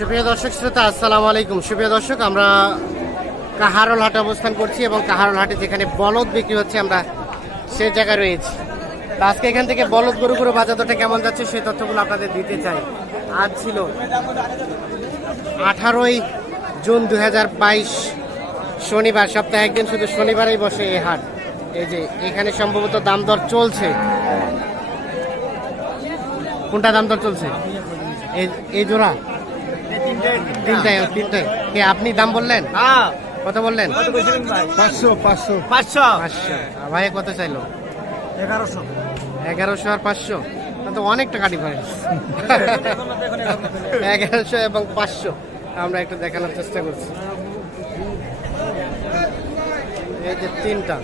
সুপ্রিয় দর্শক শ্রোতা, আসসালামু আলাইকুম। সুপ্রিয় দর্শক, আমরা কাহারল হাটে অবস্থান করছি এবং কাহারল হাটে যেখানে বলদ বিক্রি হচ্ছে আমরা সে জায়গায় রয়েছি। তো আজকে এখান থেকে বলদ গরু গরু বাজার দরটা কেমন যাচ্ছে সেই তথ্যগুলো আপনাদের দিতে চাই। আজ ছিল আঠারোই জুন দু হাজার বাইশ শনিবার, সপ্তাহে একদিন শুধু শনিবারেই বসে এই হাট। এই যে এখানে সম্ভবত দাম দর চলছে। কোনটা দাম দর চলছে? এই এই জোড়া? তিনটায় কে আপনি দাম বললেন? হ্যাঁ। কত বললেন? ভাই? পাঁচশো পাঁচশো। পাঁচশো। পাঁচশো। ভাই কত চাইলো? এগারোশো। এগারোশো আর পাঁচশো? তা তো অনেক টাকা ডিফারেন্স এগারোশো এবং পাঁচশো। আমরা একটু দেখানোর চেষ্টা করছি। এই যে তিনটা।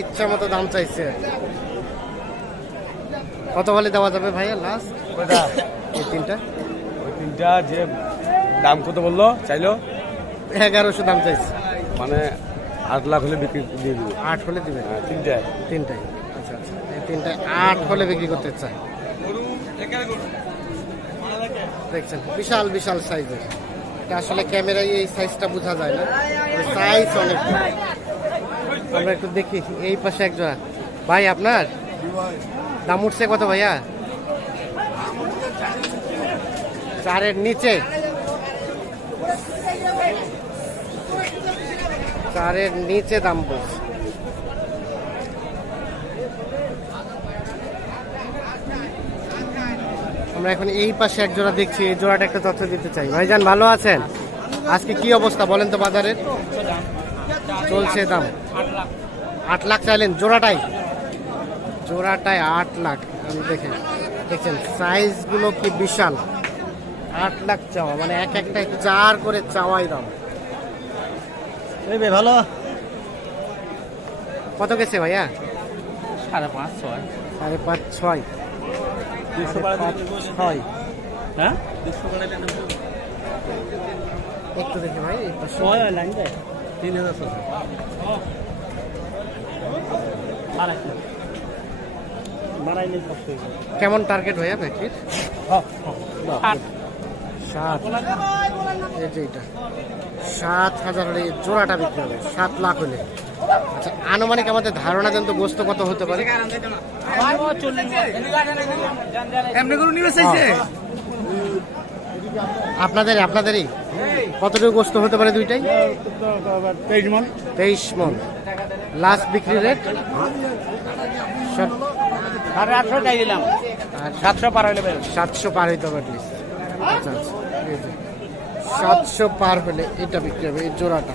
ইচ্ছা মতো দাম চাইছে। কত হলে দেওয়া যাবে ভাইয়া লাস্ট এই তিনটা। তিনটা যে দাম কত বলল? চাইলো? এগারোশো দাম চাইছে। মানে আট লাখ হলে বিক্রি দিয়ে দিবে। আট হলে দিবে? হ্যাঁ তিনটায়। আচ্ছা আচ্ছা। এই তিনটায় আট হলে বিক্রি করতে চাই দেখছেন বিশাল বিশাল সাইজের। এটা আসলে ক্যামেরায় এই সাইজটা বোঝা যায় না। সাইজ অনেক। আমরা একটু দেখি এই পাশে এক জোড়া ভাই আপনার? দাম উঠছে কত ভাইয়া? চারের নিচে। চারের নিচে দাম বলছে। আমরা এখন এই পাশে এক জোড়া দেখছি, এই জোড়াটা একটা তথ্য দিতে চাই। ভাইজান, ভালো আছেন? আজকে কি অবস্থা বলেন তো বাজারের চলছে দাম। আট লাখ চাইলেন, জোড়াটাই। জোড়াটায় আট লাখ। আমি দেখে দেখছেন সাইজগুলো কি বিশাল। আট লাখ চাওয়া মানে এক একটায় চার করে চাওয়াই দাম। এই ভালো। কত গেছে ভাইয়া? সাড়ে পাঁচ ছয়। সাড়ে পাঁচ ছয়। ছয়। হ্যাঁ? একটু দেখে ভাই ছয় লাইন দেয় তিন হাজার ছশো কেমন টার্গেট ভাইয়া ব্যাটির সাত। এই যে এটা সাত হাজার হলে জোড়াটা বিক্রি হবে। সাত লাখ হলে। আচ্ছা আনুমানিক আমাদের ধারণা দেন তো গোস্ত কত হতে পারে? এমনি করে নিবে চাইছে আপনাদের আপনাদেরই? কতটুকু গোস্ত হতে পারে দুইটাই? তেইশ মন। তেইশ মন। লাস্ট বিক্রি রেট সাড়ে আটশো চাই দিলাম। আর সাতশো পার হইলে সাতশো পার হইতে হবে আচ্ছা আচ্ছা। যে। সাতশো পার হলে এটা বিক্রি হবে এই জোড়াটা।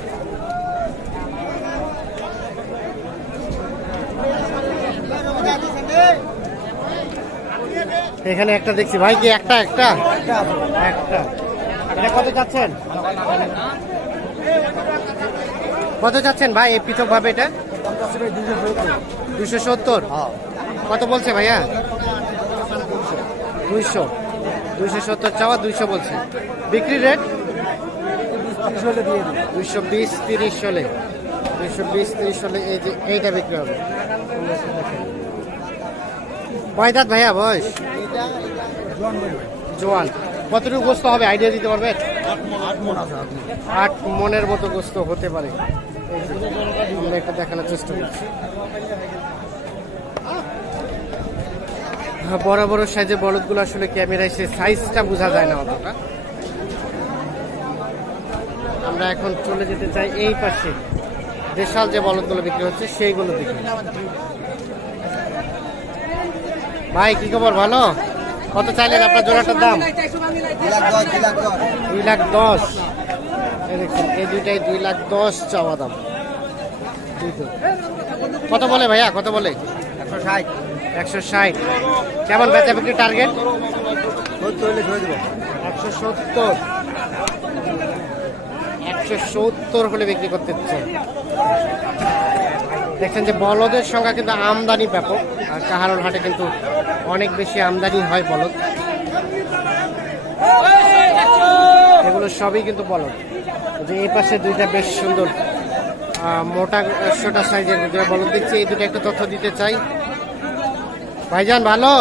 এখানে একটা দেখছি। ভাই কি একটা একটা? একটা। এটা কত চাচ্ছেন? কত চাচ্ছেন ভাই এই পৃথক ভাবে এটা? দুশো সত্তর। কত বলছে ভাইয়া? দুইশো দুইশো সত্তর চাওয়া দুইশো বলছে। বিক্রি রেট দুইশো বিশ, তিরিশ হলে। দুইশো বিশ, তিরিশ হলে এই যে এইটা বিক্রি হবে। কয় দাঁত ভাইয়া, বয়স? জোয়ান। কতটুকু গোস্ত হবে? আইডিয়া দিতে পারবেন? আট মনের মতো গোস্ত হতে পারে। একটু দেখানোর চেষ্টা করছি। বড় বড় সাইজের বলদগুলো আসলে ক্যামেরায় সে সাইজটা বোঝা যায় না অতটা। আমরা এখন চলে যেতে চাই এই পাশে। দেশাল যে বলদগুলো বিক্রি হচ্ছে, সেইগুলো দিকে ভাই, কি খবর? ভালো? কত চাইলেন আপনার জোড়াটার দাম? দুই লাখ দশ। এই দেখছেন এই দুইটাই দুই লাখ দশ চাওয়া দাম। কত বলে ভাইয়া? কত বলে? একশো ষাট। একশো ষাট। কেমন বেচা বিক্রি টার্গেট একশো সত্তর। একশো সত্তর হলে বিক্রি করতে চাই দেখছেন যে বলদের সংখ্যা কিন্তু আমদানি ব্যাপক, আর কাহারল হাটে কিন্তু অনেক বেশি আমদানি হয় বলদ। এগুলো সবই কিন্তু বলদ। যে এই পাশে দুইটা বেশ সুন্দর মোটা সোটা সাইজের বলদ দেখছি, এই দুটো একটা তথ্য দিতে চাই। ভাইজান ভালো?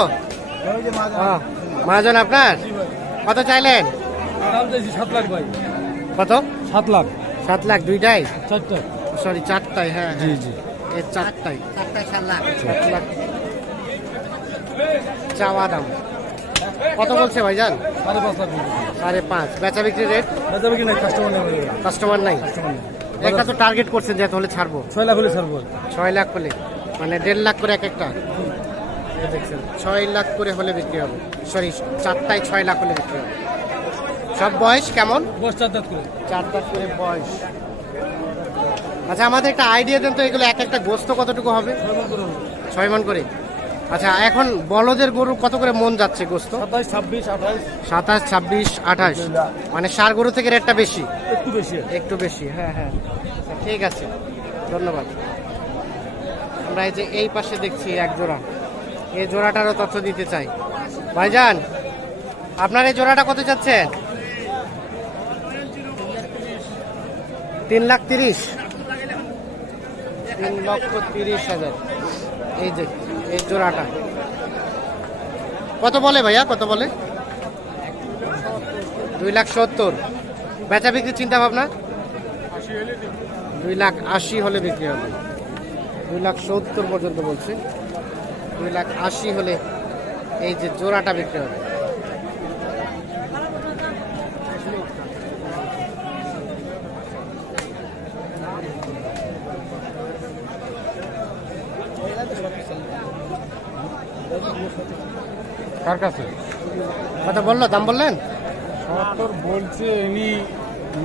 ও, মহাজন আপনার? কত চাইলেন? কত? সাত লাখ। সাত লাখ দুইটাই? সরি চারটায় হ্যাঁ জি জি। এর চারটায়। সাত লাখ। চাওয়া দাম। কত বলছে ভাইজান? সাড়ে পাঁচ বেচা বিক্রি রেট বেচা বিক্রি নাই কাস্টমার নেই কাস্টমার নাই? একটা তো টার্গেট করছেন যে হলে ছাড়বো। ছয় লাখ হলে ছাড়বো। ছয় লাখ হলে। মানে দেড় লাখ করে এক একটা। দেখছেন ছয় লাখ করে হলে বিক্রি হবে। সরি চারটায় ছয় লাখ হলে বিক্রি হবে। সব বয়স কেমন? চার দাঁত করে। চার লাখ করে বয়স। আচ্ছা আমাদের একটা আইডিয়া দেন তো এগুলো এক একটা গোস্ত কতটুকু হবে? ছয় মন করে আচ্ছা এখন বলদের গরু কত করে মন যাচ্ছে গোস্ত? সাতাশ ছাব্বিশ আঠাশ। মানে সার গরু থেকে রেটটা বেশি? একটু বেশি একটু বেশি হ্যাঁ হ্যাঁ। ঠিক আছে। ধন্যবাদ। আমরা এই যে এই পাশে দেখছি এক জোড়া। এই জোড়াটারও তথ্য দিতে চাই। ভাইজান, আপনার এই জোড়াটা কত চাচ্ছেন তিন লাখ তিরিশ। তিন লক্ষ তিরিশ হাজার। এই যে, এই জোড়াটা। কত বলে ভাইয়া? কত বলে? দুই লাখ সত্তর। বেচা বিক্রির চিন্তা ভাবনা? দুই লাখ আশি হলে বিক্রি হবে। দুই লাখ সত্তর পর্যন্ত বলছে। দুই লাখ আশি হলে এই যে জোড়াটা বিক্রি হবে। কার কাছে? কত বলল? দাম বললেন? সত্তর বলছে এমনি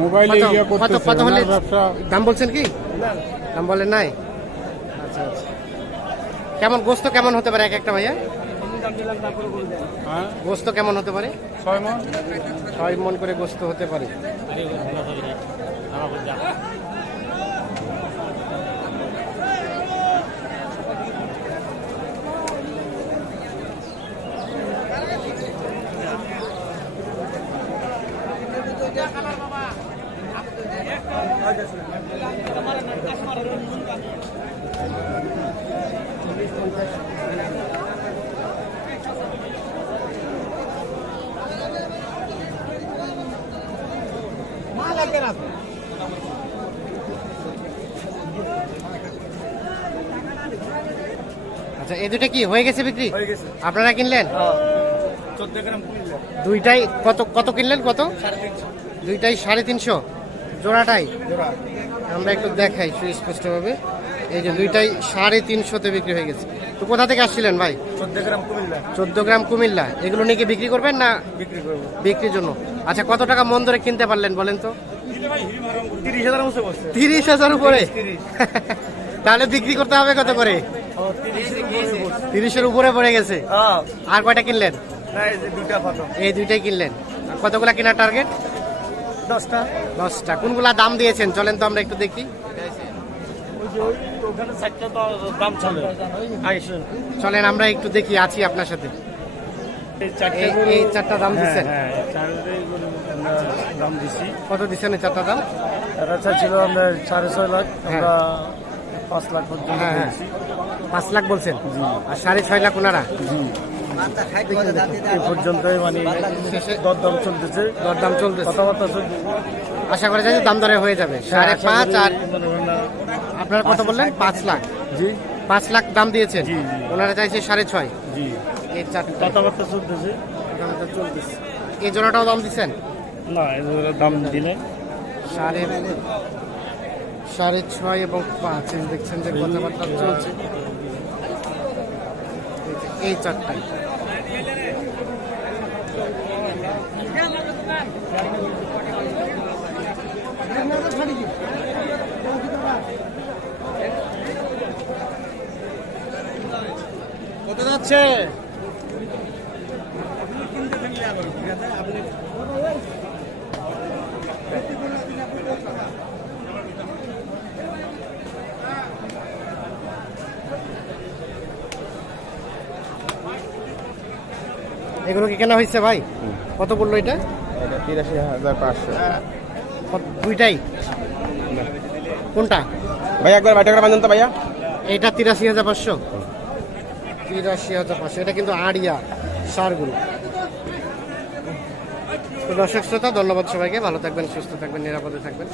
মোবাইলে কত? কত? হলে দাম বলছেন কি? দাম বলেন নাই। কেমন গোস্ত কেমন হতে পারে এক একটা ভাইয়া হ্যাঁ গোস্ত কেমন হতে পারে ছয় মন ছয় মন করে গোস্ত হতে পারে আচ্ছা এই দুটো কি হয়ে গেছে বিক্রি? আপনারা কিনলেন? কুড়ি দুইটাই কত কত কিনলেন কত? দুইটাই সাড়ে তিনশো। জোড়াটাই? আমরা একটু দেখাই সুস্পষ্টভাবে এই যে দুইটাই সাড়ে তিনশোতে বিক্রি হয়ে গেছে। তো কোথা থেকে আসছিলেন ভাই? চোদ্দ গ্রাম কুমিল্লা। চোদ্দ গ্রাম কুমিল্লা। এগুলো নিয়ে কি বিক্রি করবেন না? বিক্রি করব। বিক্রির জন্য। আচ্ছা কত টাকা মন ধরে কিনতে পারলেন বলেন তো? তিরিশ হাজার উপরে? তাহলে বিক্রি করতে হবে কত করে? তিরিশের উপরে পড়ে গেছে। আর কয়টা কিনলেন? এই দুইটাই কিনলেন। কতগুলা কেনার টার্গেট দশটা। দশটা। কোনগুলা দাম দিয়েছেন? চলেন তো আমরা একটু দেখি। চলেন আমরা একটু দেখি আছি আপনার সাথে। এই চারটে দাম হ্যাঁ, দিচ্ছেন? হ্যাঁ, দাম দিছি। কত দিচ্ছেন এই চারটা দাম? এটা চাইছিল আমরা সাড়ে ছয় লাখ আমরা পাঁচ লাখ পর্যন্ত হ্যাঁ, হ্যাঁ। পাঁচ লাখ বলছেন? আর সাড়ে ছয় লাখ ওনারা? এই পর্যন্তই মানে দরদাম চলতেছে। দরদাম চলতেছে। কথাবার্তা চলছে আশা করা যায় দাম দরে হয়ে যাবে। সাড়ে পাঁচ আর হয়। আপনারা কত বললেন? পাঁচ লাখ। জি। পাঁচ লাখ দাম দিয়েছেন। ওনারা চাইছে সাড়ে ছয়। জি। এই চারটা কথাবার্তা চলতেছে? চলতেছে? এই জোড়াটাও দাম দিচ্ছেন? না দাম দিলে। সাড়ে সাড়ে ছয় এবং পাঁচ দেখছেন যে কথাবার্তা চলছে। এই চারটাই কত যাচ্ছে? এগুলো কি কেনা হয়েছে ভাই? কত পড়ল এটা? তিরাশি হাজার পাঁচশো। দুইটাই? কোনটা? ভাই একবার বাটি বাজান তো ভাইয়া। এটা তিরাশি হাজার পাঁচশো। তিরাশি হাজার পাঁচশো। এটা কিন্তু আড়িয়া সারগুলো। তো দর্শক শ্রোতা ধন্যবাদ সবাইকে। ভালো থাকবেন সুস্থ থাকবেন নিরাপদে থাকবেন।